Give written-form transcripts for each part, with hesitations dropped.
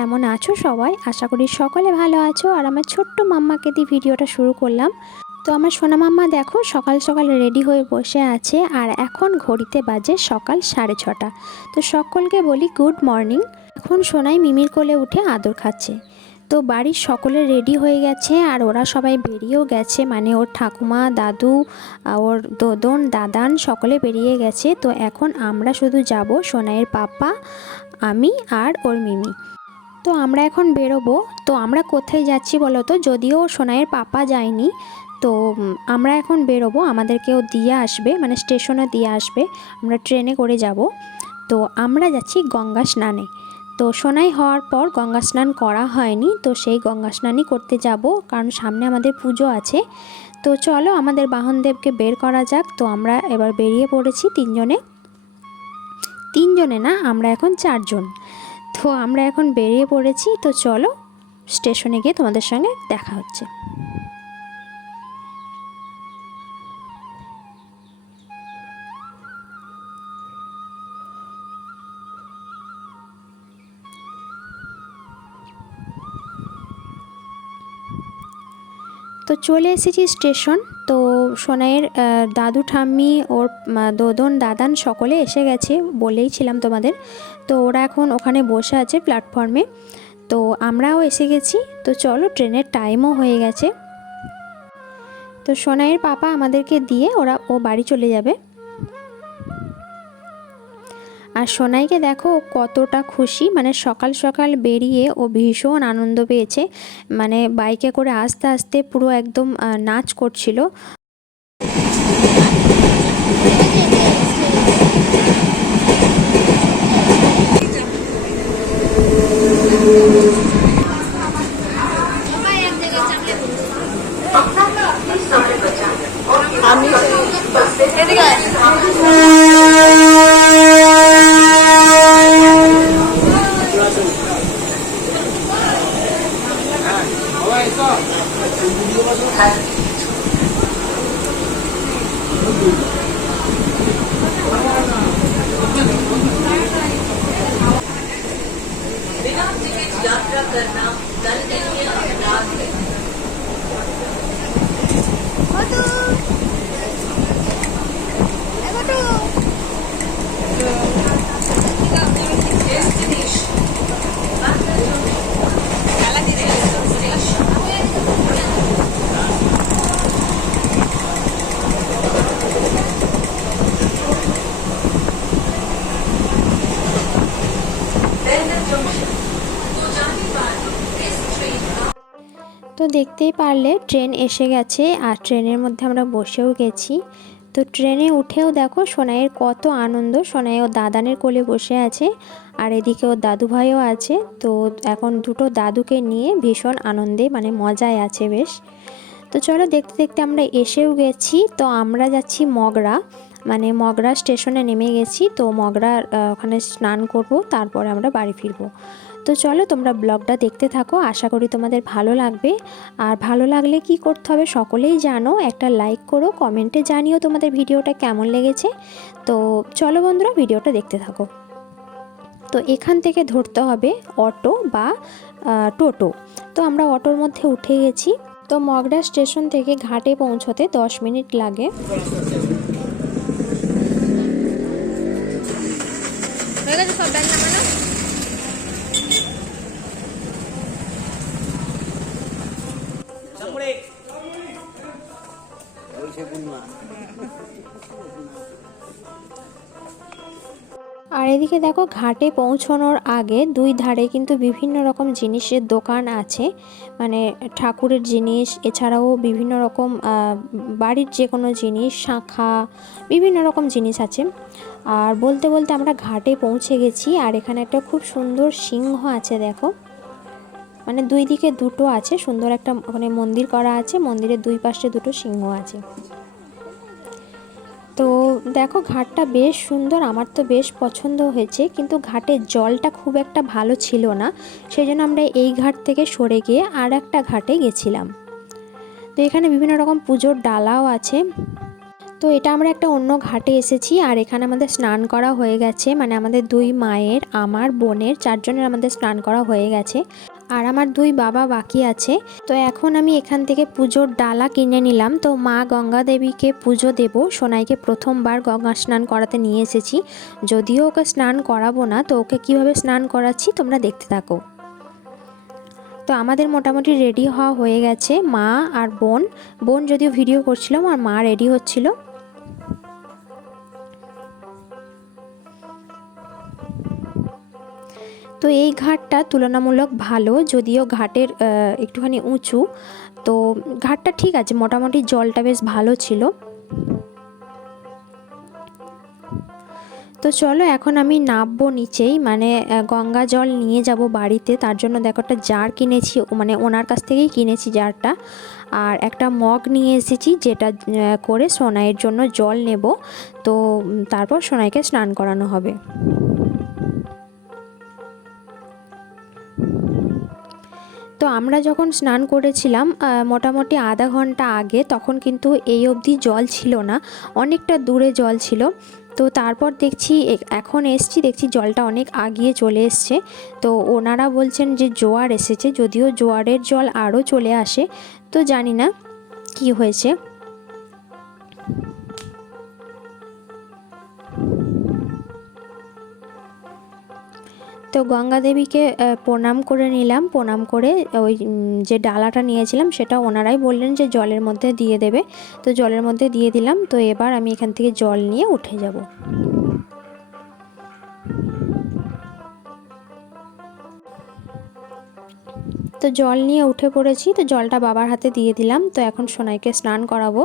কেমন আছো সবাই? আশা করি সকলে ভালো আছো। আর আমার ছোট্ট মাম্মাকে দিয়ে ভিডিওটা শুরু করলাম। তো আমার সোনা মাম্মা দেখো সকাল সকাল রেডি হয়ে বসে আছে, আর এখন ঘড়িতে বাজে সকাল 6:30। তো সকলকে বলি গুড মর্নিং। এখন সোনাই মিমির কোলে উঠে আদর খাচ্ছে। তো বাড়ির সকলে রেডি হয়ে গেছে, আর ওরা সবাই বেরিয়েও গেছে, মানে ওর ঠাকুমা, দাদু, ওর দোদন, দাদান সকলে বেরিয়ে গেছে। তো এখন আমরা শুধু যাব সোনাইয়ের পাপা, আমি আর ওর মিমি। তো আমরা এখন বেরোবো। তো আমরা কোথায় যাচ্ছি বলো তো? যদিও সোনাইয়ের পাপা যায়নি, তো আমরা এখন বেরোবো, আমাদেরকেও দিয়ে আসবে, মানে স্টেশনে দিয়ে আসবে। আমরা ট্রেনে করে যাব। তো আমরা যাচ্ছি গঙ্গা স্নানে। তো সোনাই হওয়ার পর গঙ্গা স্নান করা হয়নি, তো সেই গঙ্গা স্নানই করতে যাব, কারণ সামনে আমাদের পুজো আছে। তো চলো আমাদের বাহনদেবকে বের করা যাক। তো আমরা এবার বেরিয়ে পড়েছি তিনজনে না, আমরা এখন 4 জন। তো আমরা এখন বেরিয়ে পড়েছি। তো চলো স্টেশনে গিয়ে তোমাদের সঙ্গে দেখা হচ্ছে। তো চলে এসেছি স্টেশন। তো সোনাইয়ের দাদু ঠাম্মি, ওর দোদন, দাদান সকলে এসে গেছে, বলেইছিলাম তোমাদের। তো ওরা এখন ওখানে বসে আছে প্ল্যাটফর্মে। তো আমরাও এসে গেছি। তো চলো, ট্রেনের টাইমও হয়ে গেছে। তো সোনাইয়ের পাপা আমাদেরকে দিয়ে ও বাড়ি চলে যাবে। আর সোনাইকে দেখো কতটা খুশি, মানে সকাল সকাল বেরিয়ে ও ভীষণ আনন্দ পেয়েছে, মানে বাইকে করে আস্তে আস্তে পুরো একদম নাচ করছিল। यात्रा करना दंडनीय अपराध है। তো দেখতেই পারলে ট্রেন এসে গেছে, আর ট্রেনের মধ্যে আমরা বসেও গেছি। তো ট্রেনে উঠেও দেখো সোনাইয়ের কত আনন্দ। সোনাই ও দাদানের কোলে বসে আছে, আর এদিকে ওর দাদু ভাইও আছে। তো এখন দুটো দাদুকে নিয়ে ভীষণ আনন্দে, মানে মজায় আছে বেশ। তো চলো, দেখতে দেখতে আমরা এসেও গেছি। তো আমরা যাচ্ছি মগরা, মানে মগরা স্টেশনে নেমে গেছি। তো মগরা ওখানে স্নান করব, তারপরে আমরা বাড়ি ফিরবো। তো চলো তোমরা ব্লগটা দেখতে থাকো, আশা করি তোমাদের ভালো লাগবে। আর ভালো লাগলে কি করতে হবে সকলেই জানো, একটা লাইক করো, কমেন্টে জানিও তোমাদের ভিডিওটা কেমন লেগেছে। তো চলো বন্ধুরা, ভিডিওটা দেখতে থাকো। তো এখান থেকে ধরতে হবে অটো বা টোটো। তো আমরা অটোর মধ্যে উঠে গেছি। তো মগরা স্টেশন থেকে ঘাটে পৌঁছতে 10 মিনিট লাগে। আর এদিকে দেখো ঘাটে পৌঁছানোর আগে দুই ধারে কিন্তু বিভিন্ন রকম জিনিসের দোকান আছে, মানে ঠাকুরের জিনিস, এছাড়াও বিভিন্ন রকম বাড়ির যে কোনো জিনিস, শাঁখা, বিভিন্ন রকম জিনিস আছে। আর বলতে বলতে আমরা ঘাটে পৌঁছে গেছি। আর এখানে একটা খুব সুন্দর সিংহ আছে দেখো, মানে দুই দিকে দুটো আছে, সুন্দর একটা ওখানে মন্দির করা আছে, মন্দিরের দুই পাশে দুটো সিংহ আছে। তো দেখো ঘাটটা বেশ সুন্দর, আমার তো বেশ পছন্দ হয়েছে, কিন্তু ঘাটের জলটা খুব একটা ভালো ছিল না, সেই জন্য আমরা এই ঘাট থেকে সরে গিয়ে আর একটা ঘাটে গেছিলাম। তো এখানে বিভিন্ন রকম পুজোর ডালাও আছে। তো এটা আমরা একটা অন্য ঘাটে এসেছি, আর এখানে আমাদের স্নান করা হয়ে গেছে, মানে আমাদের দুই মায়ের, আমার বোনের, চারজনের আমাদের স্নান করা হয়ে গেছে, আর আমার দুই বাবা বাকি আছে। তো এখন আমি এখান থেকে পুজোর ডালা কিনে নিলাম। তো মা গঙ্গা দেবীকে পুজো দেব। সোনাইকে প্রথমবার গঙ্গা স্নান করাতে নিয়ে এসেছি, যদিও ওকে স্নান করাবো না, তো ওকে কিভাবে স্নান করাচ্ছি তোমরা দেখতে থাকো। তো আমাদের মোটামুটি রেডি হওয়া হয়ে গেছে, মা আর বোন যদিও ভিডিও করছিলাম, আর মা রেডি হচ্ছিল। তো এই ঘাটটা তুলনামূলক ভালো, যদিও ঘাটের একটুখানি উঁচু, তো ঘাটটা ঠিক আছে, মোটামুটি জলটা বেশ ভালো ছিল। তো চলো এখন আমি নামবো নিচেই, মানে গঙ্গা জল নিয়ে যাব বাড়িতে। তার জন্য দেখো একটা জার কিনেছি, মানে ওনার কাছ থেকেই কিনেছি জারটা, আর একটা মগ নিয়ে এসেছি, যেটা করে সোনাইয়ের জন্য জল নেব। তো তারপর সোনাইকে স্নান করানো হবে। তো আমরা যখন স্নান করেছিলাম মোটামুটি আধা ঘন্টা আগে, তখন কিন্তু এই অবধি জল ছিল না, অনেকটা দূরে জল ছিল। তো তারপর দেখছি এখন এসছি, দেখছি জলটা অনেক আগিয়ে চলে এসছে। তো ওনারা বলছেন যে জোয়ার এসেছে, যদিও জোয়ারের জল আরও চলে আসে, তো জানি না কি হয়েছে। তো গঙ্গা দেবীকে প্রণাম করে নিলাম, প্রণাম করে ওই যে ডালাটা নিয়েছিলাম সেটা ওনারাই বললেন যে জলের মধ্যে দিয়ে দেবে, তো জলের মধ্যে দিয়ে দিলাম। তো এবার আমি এখান থেকে জল নিয়ে উঠে যাব। তো জল নিয়ে উঠে পড়েছি, তো জলটা বাবার হাতে দিয়ে দিলাম। তো এখন সোনাইকে স্নান করাবো।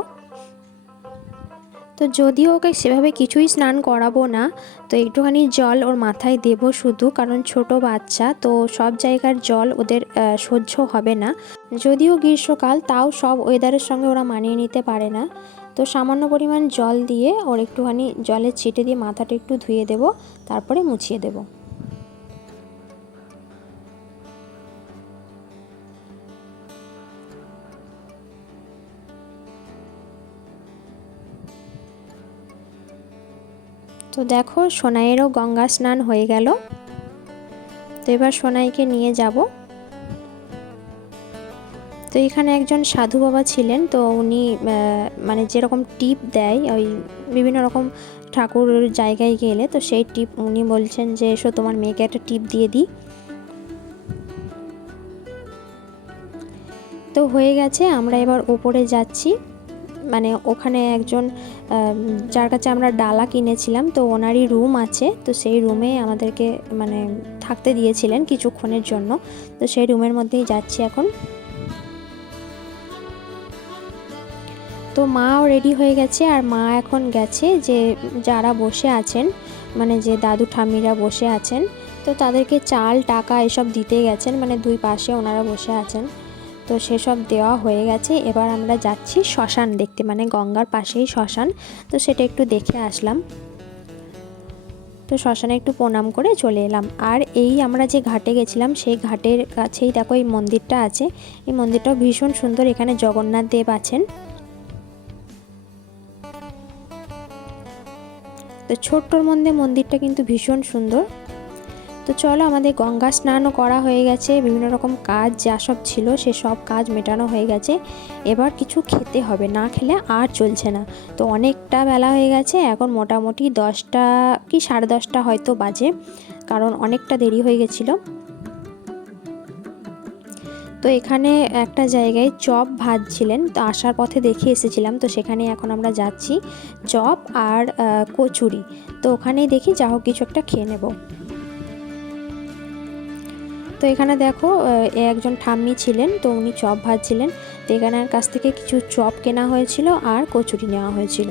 তো যদিও ওকে সেভাবে কিছুই স্নান করাবো না, তো একটুখানি জল ওর মাথায় দেব শুধু, কারণ ছোট বাচ্চা, তো সব জায়গার জল ওদের সহ্য হবে না। যদিও গ্রীষ্মকাল, তাও সব ওয়েদারের সঙ্গে ওরা মানিয়ে নিতে পারে না। তো সামান্য পরিমাণ জল দিয়ে ওর একটুখানি জলের ছিটে দিয়ে মাথাটা একটু ধুয়ে দেব, তারপরে মুছিয়ে দেব। তো দেখো সোনাইয়েরও গঙ্গা স্নান হয়ে গেল। তো এবার সোনাইকে নিয়ে যাব। তো এখানে একজন সাধু বাবা ছিলেন, তো উনি মানে যেরকম টিপ দেয় ওই বিভিন্ন রকম ঠাকুর জায়গায় গেলে, তো সেই টিপ উনি বলছেন যে এসো তোমার মেয়েকে একটা টিপ দিয়ে দিই। তো হয়ে গেছে, আমরা এবার ওপরে যাচ্ছি, মানে ওখানে একজন যার কাছে আমরা ডালা কিনেছিলাম, তো ওনারই রুম আছে, তো সেই রুমে আমাদেরকে মানে থাকতে দিয়েছিলেন কিছুক্ষণের জন্য, তো সেই রুমের মধ্যেই যাচ্ছি এখন। তো মাও রেডি হয়ে গেছে, আর মা এখন গেছে যে যারা বসে আছেন, মানে যে দাদু ঠাম্মিরা বসে আছেন, তো তাদেরকে চাল টাকা এসব দিতে গেছেন, মানে দুই পাশে ওনারা বসে আছেন। তো সেসব দেওয়া হয়ে গেছে। এবার আমরা যাচ্ছি শ্মশান দেখতে, মানে গঙ্গার পাশেই শ্মশান, তো সেটা একটু দেখে আসলাম। তো শ্মশানে একটু প্রণাম করে চলে এলাম। আর এই আমরা যে ঘাটে গেছিলাম সেই ঘাটের কাছেই দেখো এই মন্দিরটা আছে, এই মন্দিরটাও ভীষণ সুন্দর, এখানে জগন্নাথ দেব আছেন। তো ছোট্টর মধ্যে মন্দিরটা কিন্তু ভীষণ সুন্দর। তো চলো, আমাদের গঙ্গা স্নানও করা হয়ে গেছে, বিভিন্ন রকম কাজ যা সব ছিল সে সব কাজ মেটানো হয়ে গেছে। এবার কিছু খেতে হবে, না খেলে আর চলছে না। তো অনেকটা বেলা হয়ে গেছে, এখন মোটামুটি 10টা কি 10:30 হয়তো বাজে, কারণ অনেকটা দেরি হয়ে গেছিলো। তো এখানে একটা জায়গায় চপ ভাজছিলেন, তো আসার পথে দেখে এসেছিলাম, তো সেখানে এখন আমরা যাচ্ছি, চপ আর কচুরি। তো ওখানেই দেখি যা হোক কিছু একটা খেয়ে নেব। তো এখানে দেখো একজন ঠাম্মি ছিলেন, তো উনি চপ ভাজছিলেন, তো এখানের কাছ থেকে কিছু চপ কেনা হয়েছিল আর কচুরি নেওয়া হয়েছিল।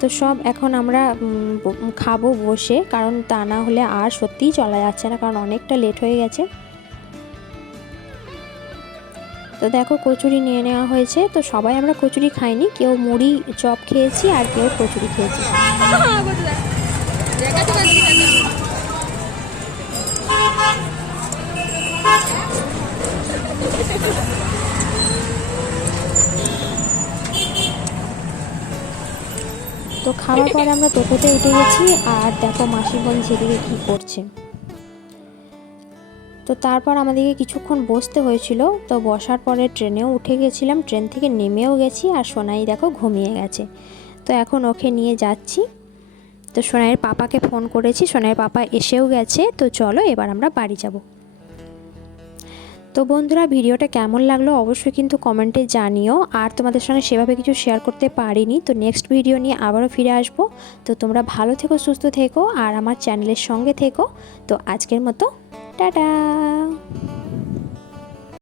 তো সব এখন আমরা খাবো বসে, কারণ তা না হলে আর সত্যিই চলা যাচ্ছে না, কারণ অনেকটা লেট হয়ে গেছে। তো দেখো কচুরি নিয়ে নেওয়া হয়েছে, তো সবাই আমরা কচুরি খাইনি, কেউ মুড়ি চপ খেয়েছি আর কেউ কচুরি খেয়েছি। তো খাওয়ার পরে আমরা টোটোতে উঠে গেছি, আর দেখো মাসি বোন যেদিকে কী করছে। তো তারপর আমাদেরকে কিছুক্ষণ বসতে হয়েছিল। তো বসার পরে ট্রেনেও উঠে গেছিলাম, ট্রেন থেকে নেমেও গেছি, আর সোনাই দেখো ঘুমিয়ে গেছে। তো এখন ওকে নিয়ে যাচ্ছি। তো সোনাইয়ের পাপাকে ফোন করেছি, সোনাইয়ের পাপা এসেও গেছে। তো চলো এবার আমরা বাড়ি যাব। তো বন্ধুরা, ভিডিওটা কেমন লাগলো অবশ্যই কিন্তু কমেন্টে জানিও। আর তোমাদের সঙ্গে সেভাবে কিছু শেয়ার করতে পারিনি, তো নেক্সট ভিডিও নিয়ে আবারও ফিরে আসবো। তো তোমরা ভালো থেকো, সুস্থ থেকো, আর আমার চ্যানেলের সঙ্গে থেকো। তো আজকের মতো টাটা।